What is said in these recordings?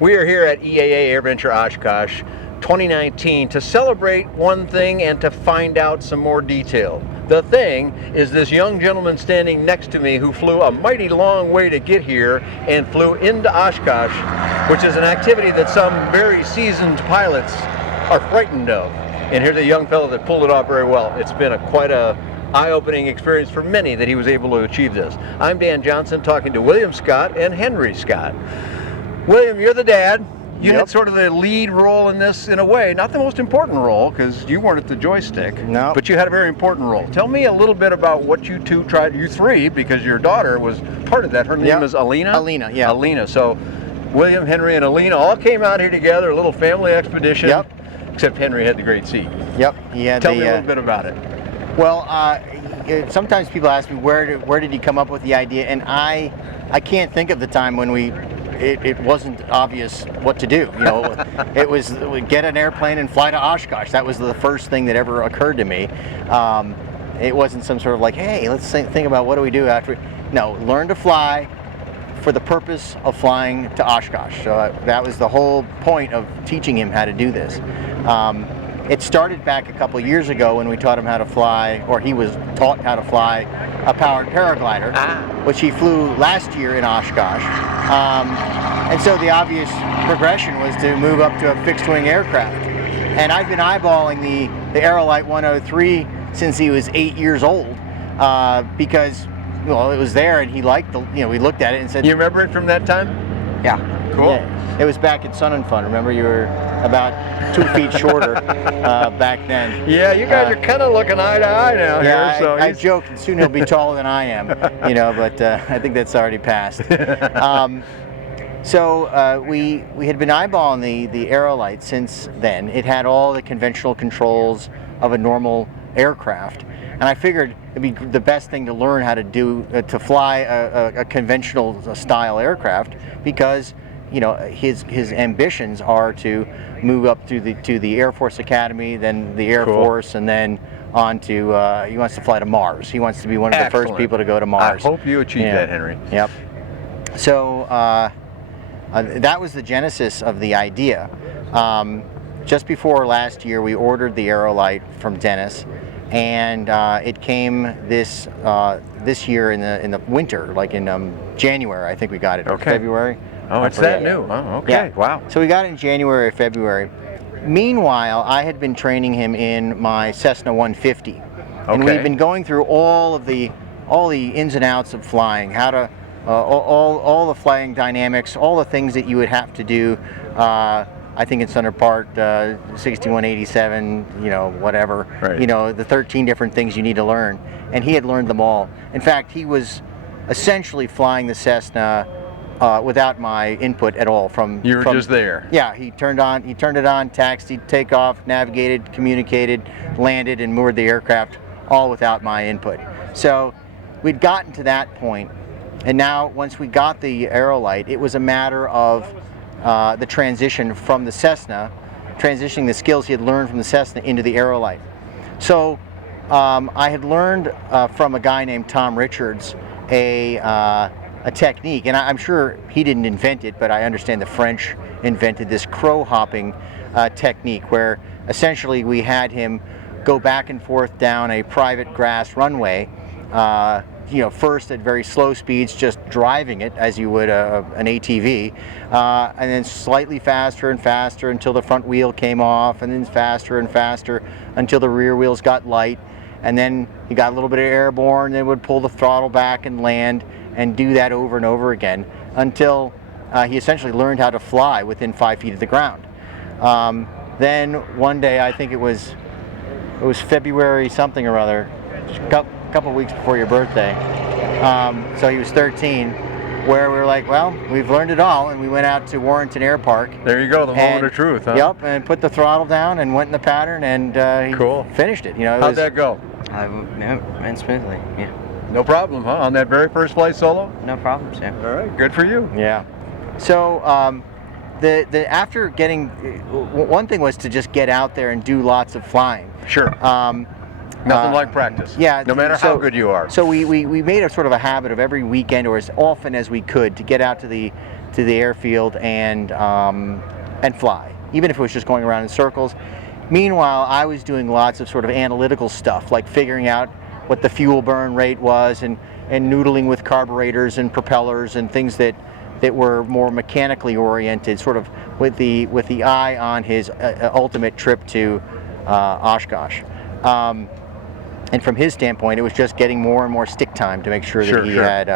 We are here at EAA AirVenture Oshkosh 2019 to celebrate one thing and to find out some more detail. The thing is this young gentleman standing next to me who flew a mighty long way to get here and flew into Oshkosh, which is an activity that some very seasoned pilots are frightened of. And here's a young fellow that pulled it off very well. It's been quite a eye-opening experience for many that he was able to achieve this. I'm Dan Johnson talking to William Scott and Henry Scott. William, you're the dad. You had sort of the lead role in this in a way, not the most important role because you weren't at the joystick, no, but you had a very important role. Tell me a little bit about what you two tried, you three, because your daughter was part of that. Her name is Alina? Alina, yeah. Alina. So William, Henry, and Alina all came out here together, a little family expedition. Yep. Except Henry had the great seat. Yep. He had Tell me a little bit about it. Well, sometimes people ask me where did he come up with the idea, and I can't think of the time when it wasn't obvious what to do. You know, it was get an airplane and fly to Oshkosh. That was the first thing that ever occurred to me. It wasn't some sort of like, hey, let's think about what do we do after. No, learn to fly for the purpose of flying to Oshkosh. So that was the whole point of teaching him how to do this. It started back a couple years ago when we taught him how to fly, or he was taught how to fly a powered paraglider, which he flew last year in Oshkosh. And so the obvious progression was to move up to a fixed-wing aircraft. And I've been eyeballing the Aerolite 103 since he was 8 years old, because well, it was there and he liked we looked at it and said... You remember it from that time? Yeah. Cool. Yeah. It was back at Sun and Fun. Remember, you were about 2 feet shorter back then. Yeah, you guys are kind of looking eye to eye now yeah, here. So I joked soon he'll be taller than I am, but I think that's already passed. So we had been eyeballing the Aerolite since then. It had all the conventional controls of a normal aircraft, and I figured it'd be the best thing to learn how to do to fly a conventional style aircraft, because his ambitions are to move up to the Air Force Academy, then the Air Force, and then on to he wants to fly to Mars. He wants to be one of the first people to go to Mars. I hope you achieve that, Henry. Yep. So that was the genesis of the idea. Just before last year, we ordered the Aerolite from Dennis, and it came this year in the winter, like in January. I think we got it. Or February. Oh, it's that new. Oh, okay. Yeah. Wow. So we got it in January or February. Meanwhile, I had been training him in my Cessna 150, and we've been going through all the ins and outs of flying, how to all the flying dynamics, all the things that you would have to do. I think it's under part 6187, whatever. Right. The 13 different things you need to learn, and he had learned them all. In fact, he was essentially flying the Cessna without my input at all. You were just there. Yeah, he turned it on, taxied, take off, navigated, communicated, landed, and moored the aircraft, all without my input. So we'd gotten to that point, and now once we got the Aerolite, it was a matter of the transition from the Cessna, transitioning the skills he had learned from the Cessna into the Aerolite. So I had learned from a guy named Tom Richards a technique, and I'm sure he didn't invent it, but I understand the French invented this crow hopping technique, where essentially we had him go back and forth down a private grass runway, first at very slow speeds, just driving it as you would an ATV, and then slightly faster and faster until the front wheel came off, and then faster and faster until the rear wheels got light, and then he got a little bit of airborne, then would pull the throttle back and land, and do that over and over again until he essentially learned how to fly within 5 feet of the ground. Then one day, I think it was February something or other, a couple weeks before your birthday, so he was 13, where we were like, well, we've learned it all, and we went out to Warrenton Air Park. There you go, the moment of truth, huh? Yep, and put the throttle down and went in the pattern, and he finished it. How'd that go? Went smoothly, yeah. No problem, huh? On that very first flight solo? No problems, yeah. All right, good for you. Yeah. So after getting, one thing was to just get out there and do lots of flying. Sure. Nothing like practice. Yeah. No matter how good you are. So we made a sort of a habit of every weekend, or as often as we could, to get out to the to the airfield and fly, even if it was just going around in circles. Meanwhile, I was doing lots of sort of analytical stuff, like figuring out what the fuel burn rate was and noodling with carburetors and propellers and things that were more mechanically oriented, sort of with the eye on his ultimate trip to Oshkosh. And from his standpoint, it was just getting more and more stick time to make sure that he had,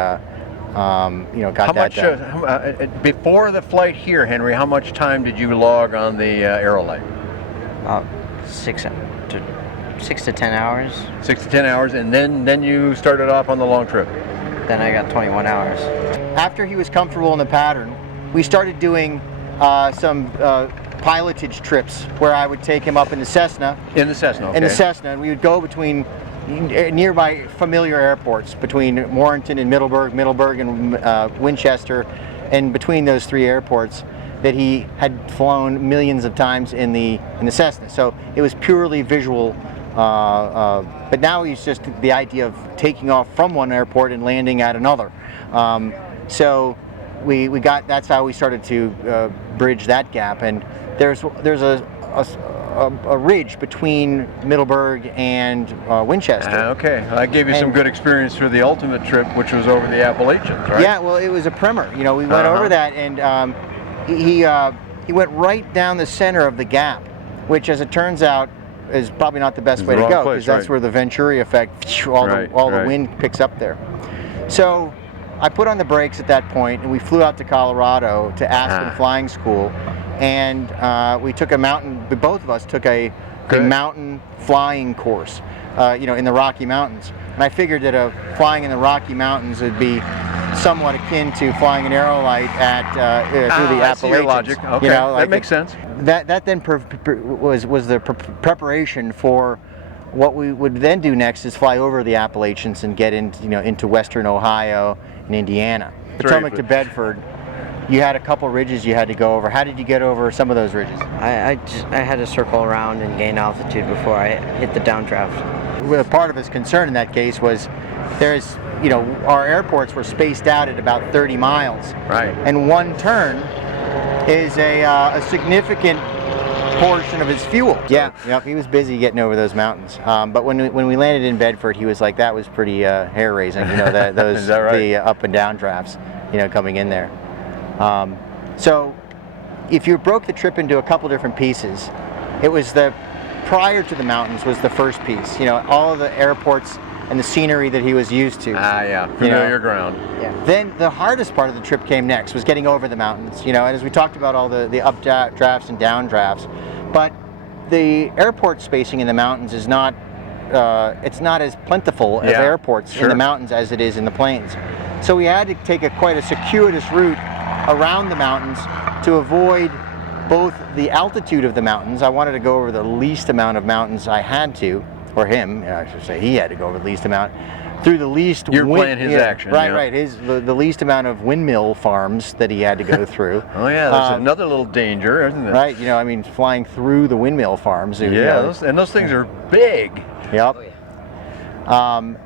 got that done. Before the flight here, Henry, how much time did you log on the Aerolite? 6 to 10 hours. 6 to 10 hours, and then you started off on the long trip. Then I got 21 hours. After he was comfortable in the pattern, we started doing some pilotage trips where I would take him up in the Cessna. In the Cessna, okay. In the Cessna, and we would go between nearby familiar airports, between Warrenton and Middleburg and Winchester, and between those three airports that he had flown millions of times in the Cessna. So it was purely visual, but now he's just the idea of taking off from one airport and landing at another. So that's how we started to bridge that gap. And there's a ridge between Middleburg and Winchester. Okay, that gave you some good experience for the ultimate trip, which was over the Appalachians, right? Yeah, well, it was a primer. We went over that, and he went right down the center of the gap, which, as it turns out, is probably not the best way to go, because that's where the Venturi effect, all the wind picks up there. So I put on the brakes at that point, and we flew out to Colorado to Aspen Flying School, and we took both of us took a mountain flying course, in the Rocky Mountains. And I figured that flying in the Rocky Mountains would be somewhat akin to flying an Aerolite through the Appalachians. I see your logic. Okay, that makes sense. That then was the preparation for what we would then do next, is fly over the Appalachians and get into western Ohio and Indiana. Potomac to Bedford. You had a couple ridges you had to go over. How did you get over some of those ridges? I had to circle around and gain altitude before I hit the downdraft. Well, part of his concern in that case was our airports were spaced out at about 30 miles. Right. And one turn is a significant portion of his fuel. Yeah. Yep. He was busy getting over those mountains. But when we landed in Bedford, he was like, that was pretty hair raising. Those the up and down drafts, coming in there. So if you broke the trip into a couple different pieces, it was prior to the mountains was the first piece. All of the airports and the scenery that he was used to. Familiar ground. Yeah. Then the hardest part of the trip came next, was getting over the mountains. And as we talked about all the up drafts and down drafts, but the airport spacing in the mountains is not, it's not as plentiful as airports in the mountains as it is in the plains. So we had to take quite a circuitous route around the mountains to avoid both the altitude of the mountains. I wanted to go over the least amount of mountains I had to, or him, I should say, he had to go over the least amount, through the least You're playing his action. Right. The least amount of windmill farms that he had to go through. Oh yeah, that's another little danger, isn't it? Right, flying through the windmill farms. Those things are big. Yep.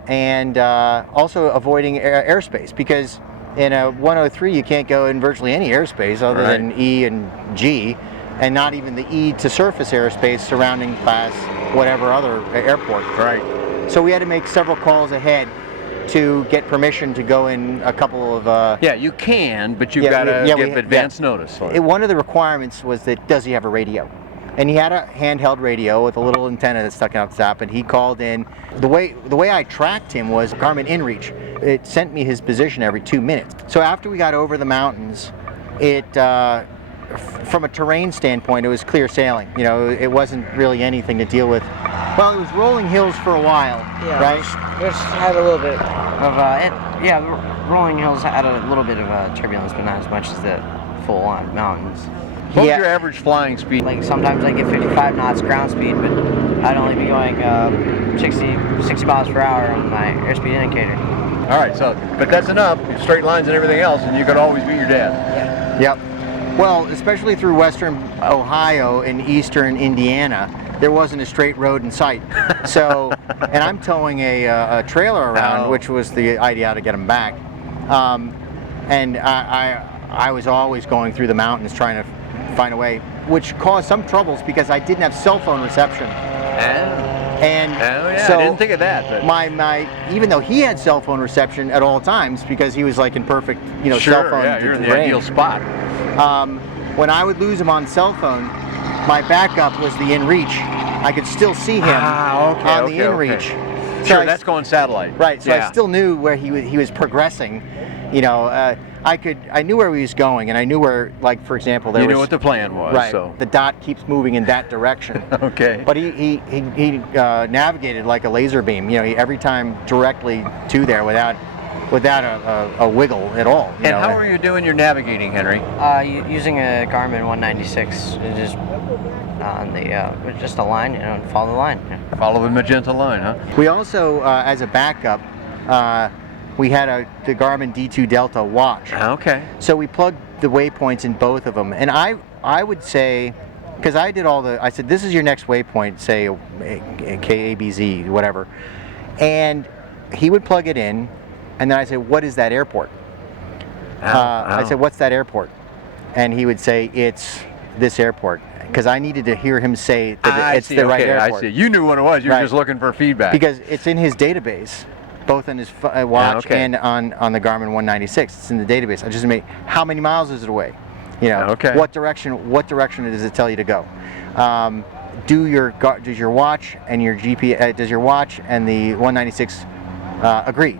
And also avoiding airspace, because in a 103 you can't go in virtually any airspace other than E and G, and not even the E to surface airspace surrounding class whatever other airport. Right. So we had to make several calls ahead to get permission to go in a couple of... you can, but you've got to give advance notice. One of the requirements was that, does he have a radio? And he had a handheld radio with a little antenna that stuck out the top, and he called in. The way I tracked him was Garmin InReach. It sent me his position every 2 minutes. So after we got over the mountains, from a terrain standpoint, it was clear sailing. It wasn't really anything to deal with. Well, it was rolling hills for a while, right? It had a little bit of, rolling hills had a little bit of turbulence, but not as much as the full-on mountains. What was your average flying speed? Like sometimes I get 55 knots ground speed, but I'd only be going 60 miles per hour on my airspeed indicator. All right, but that's enough, straight lines and everything else, and you could always beat your dad. Yep. Well, especially through western Ohio and eastern Indiana, there wasn't a straight road in sight. So, and I'm towing a trailer around, which was the idea to get him back. And I was always going through the mountains trying to find a way, which caused some troubles because I didn't have cell phone reception. And so I didn't think of that. But. My even though he had cell phone reception at all times because he was like in perfect, you know, Sure, cell phone. yeah, you're in the ideal spot. When I would lose him on cell phone, my backup was the inReach. I could still see him on the inReach. Okay. So Sure, that's going satellite. Right, so I still knew where he was progressing. You know, I knew where he was going, and I knew where, like, for example, you knew what the plan was. Right, so. the dot keeps moving in that direction. Okay. But he navigated like a laser beam. You know, every time directly to there without a wiggle at all. And how are you doing your navigating, Henry? Using a Garmin 196, just on the just a line, you know, and follow the line. Yeah. Follow the magenta line, huh? We also, as a backup, we had the Garmin D2 Delta watch. Okay. So we plugged the waypoints in both of them, and I would say, because I did I said, this is your next waypoint, say KABZ, whatever, and he would plug it in, and then I said, what is that airport? I said, what's that airport? And he would say, it's this airport, because I needed to hear him say that it's the right airport. I see. You knew what it was. You were just looking for feedback. Because it's in his database, both on his watch and on the Garmin 196. It's in the database. I just made, how many miles is it away? You know, what direction does it tell you to go? Does your watch and your GPS, does your watch and the 196 agree?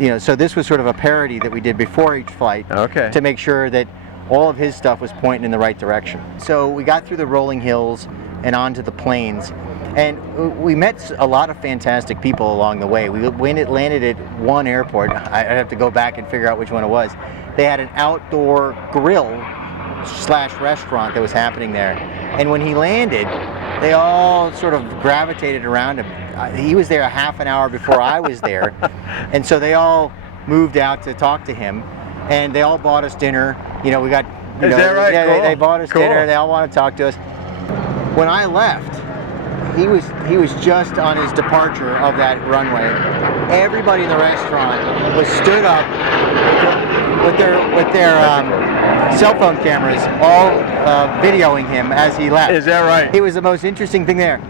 You know, so this was sort of a parody that we did before each flight to make sure that all of his stuff was pointing in the right direction. So we got through the rolling hills and onto the plains, and we met a lot of fantastic people along the way. We landed at one airport. I'd have to go back and figure out which one it was. They had an outdoor grill / restaurant that was happening there, and when he landed, they all sort of gravitated around him. He was there a half an hour before I was there, and so they all moved out to talk to him, and they all bought us dinner. You know, we got, Is that right? Yeah, Cool. they bought us dinner. They all want to talk to us. When I left, he was just on his departure of that runway. Everybody in the restaurant was stood up with their cell phone cameras, all videoing him as he left. Is that right? It was the most interesting thing there.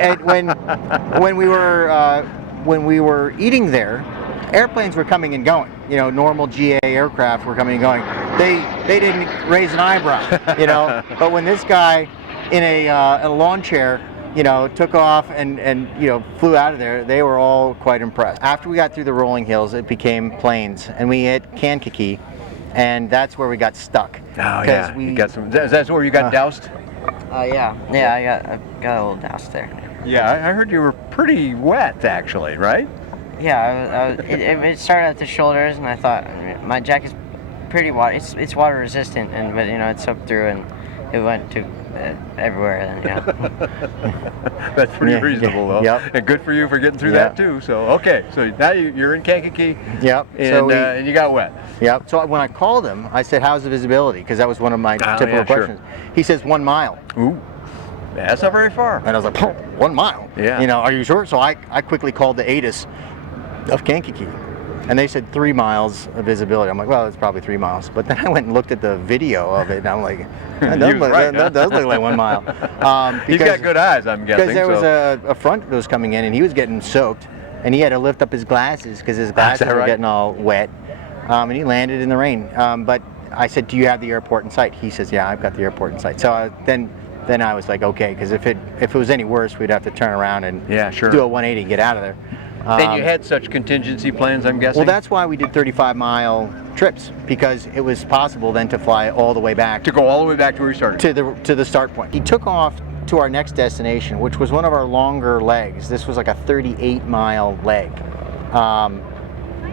And when we were eating there, airplanes were coming and going. You know, normal GA aircraft were coming and going. They didn't raise an eyebrow. You know, but when this guy in a lawn chair, you know, took off and you know, flew out of there, they were all quite impressed. After we got through the rolling hills, it became plains, and we hit Kankakee, and that's where we got stuck. Oh yeah, you got some. That's where you got doused. Yeah, I got a little doused there. Yeah, I heard you were pretty wet, actually, right? Yeah, it started at the shoulders, and I thought my jacket's pretty water. It's water resistant, but you know, it soaked through and it went to everywhere. And, yeah. That's pretty reasonable, though. Yep. And good for you for getting through that too. So okay, so now you're in Kankakee. Yep. And you got wet. Yep. So when I called him, I said, "How's the visibility?" Because that was one of my typical questions. Sure. He says 1 mile. Ooh. Yeah, that's not very far. And I was like, 1 mile? Yeah. You know, are you sure? So I quickly called the ATIS of Kankakee, and they said 3 miles of visibility. I'm like, well, it's probably 3 miles. But then I went and looked at the video of it, and I'm like, that does look like 1 mile. He's got good eyes, I'm guessing. Because there was a front that was coming in, and he was getting soaked, and he had to lift up his glasses because his glasses were getting all wet, and he landed in the rain. But I said, do you have the airport in sight? He says, yeah, I've got the airport in sight. So then I was like, okay, because if it was any worse, we'd have to turn around and do a 180 and get out of there. And you had such contingency plans, I'm guessing? Well, that's why we did 35-mile trips, because it was possible then to fly all the way back. To go all the way back to where you started? To the start point. He took off to our next destination, which was one of our longer legs. This was like a 38-mile leg.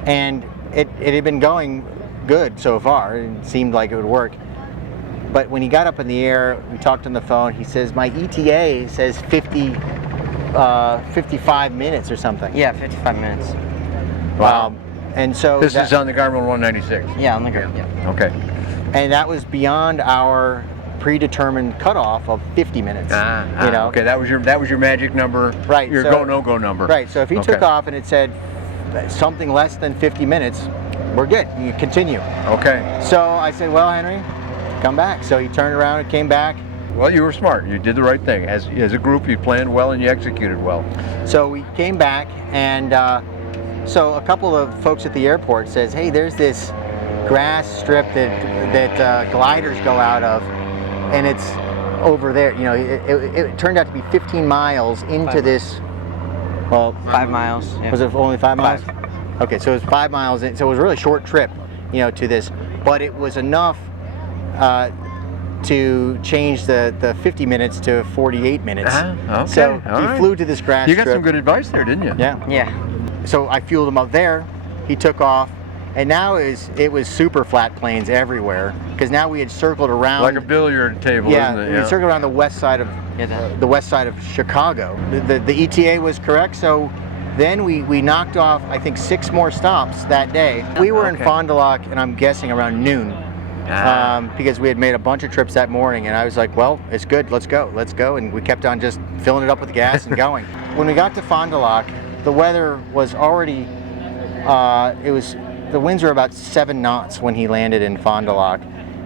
And it had been going good so far. It seemed like it would work. But when he got up in the air, we talked on the phone, he says, my ETA says 55 minutes or something. Yeah, 55 minutes. Wow. And so this is on the Garmin 196? Yeah, on the Garmin, yeah. Okay. And that was beyond our predetermined cutoff of 50 minutes. You know? Okay, that was your magic number. Right. Your go no go number. Right. So if he took off and it said something less than 50 minutes, we're good. You continue. Okay. So I said, well, Henry, come back. So he turned around and came back. Well, you were smart. You did the right thing. As a group, you planned well and you executed well. So we came back, and so a couple of folks at the airport says, hey, there's this grass strip that gliders go out of, and it's over there. You know, it turned out to be 15 miles into this. Well, 5 miles. Yeah. Was it only 5 miles? 5. Okay, so it was 5 miles in. So it was a really short trip, you know, to this, but it was enough to change the 50 minutes to 48 minutes. Okay. So All he right. flew to this grass You got strip. some good advice there, didn't you? Yeah. Yeah. So I fueled him up there. He took off, and now it was super flat plains everywhere, because now we had circled around. Like a billiard table, Yeah, isn't it? we circled around the west side of the west side of Chicago. The ETA was correct, so then we knocked off, I think, 6 more stops that day. We were in Fond du Lac, and I'm guessing around noon. Because we had made a bunch of trips that morning, and I was like, well, it's good, let's go, and we kept on just filling it up with gas and going. When we got to Fond du Lac, the weather was already, the winds were about 7 knots when he landed in Fond du Lac,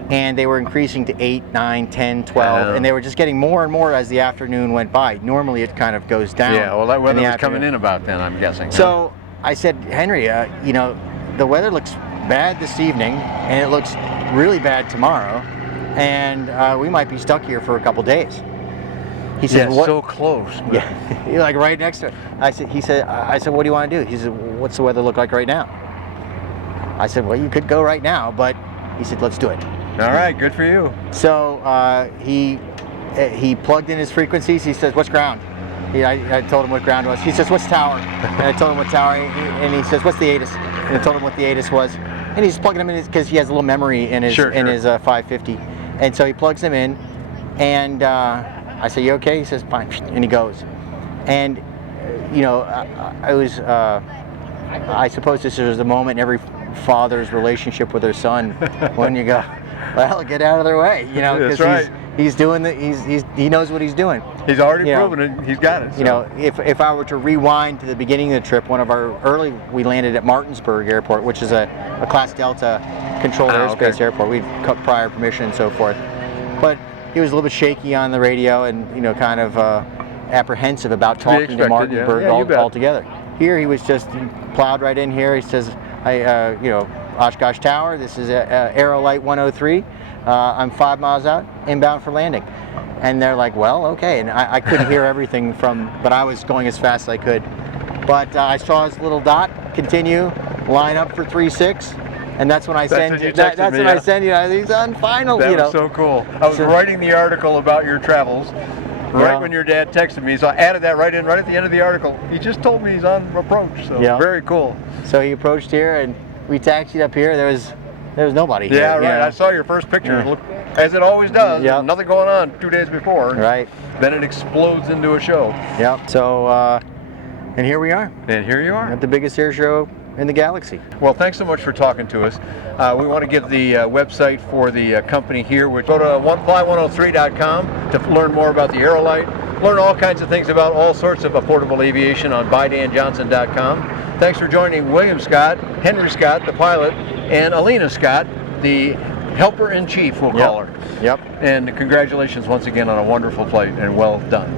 and they were increasing to 8, 9, 10, 12, and they were just getting more and more as the afternoon went by. Normally it kind of goes down. Yeah, well, that weather was afternoon. coming in about then, I'm guessing. So I said, Henry, you know, the weather looks bad this evening, and it looks really bad tomorrow, and we might be stuck here for a couple days. He said, yeah, "What?" So close. But... Yeah, you're like right next to it. I said, "What do you want to do?" He said, "What's the weather look like right now?" I said, "Well, you could go right now," but he said, "Let's do it." All right, good for you. So he plugged in his frequencies. He says, "What's ground?" I told him what ground was. He says, "What's tower?" And I told him what tower, and he says, "What's the ATIS?" And I told him what the ATIS was. And he's plugging them in because he has a little memory in his in his 550, and so he plugs them in. And I say, "You okay?" He says, "Fine," and he goes. And you know, I suppose this is the moment in every father's relationship with their son when you go, "Well, get out of their way," you know, because he's doing he knows what he's doing. He's already proven it. He's got it. So. You know, if I were to rewind to the beginning of the trip, we landed at Martinsburg Airport, which is a Class Delta controlled airspace airport. We'd cut prior permission and so forth. But he was a little bit shaky on the radio, and you know, kind of apprehensive about talking to Martinsburg altogether. Here he plowed right in here. He says, you know, Oshkosh Tower, this is Aerolite 103. I'm 5 miles out, inbound for landing. And they're like, well, okay. And I couldn't hear everything but I was going as fast as I could. But I saw his little dot continue, line up for 3-6. And that's when I send you. That's when I send you. He's on final. That you know. was so cool. I was writing the article about your travels. Right when your dad texted me, so I added that right at the end of the article. He just told me he's on approach, so very cool. So he approached here, and we taxied up here. There was nobody here. Yeah, right. You know? I saw your first picture. It looked, as it always does. Nothing going on 2 days before. Right. Then it explodes into a show. Yep. So, and here we are. And here you are. At the biggest air show in the galaxy. Well, thanks so much for talking to us. We want to give the website for the company here, which go to fly103.com to learn more about the Aerolite, learn all kinds of things about all sorts of affordable aviation on BuyDanJohnson.com. Thanks for joining William Scott, Henry Scott, the pilot, and Alina Scott, the helper-in-chief, we'll call her. Yep. And congratulations once again on a wonderful flight, and well done.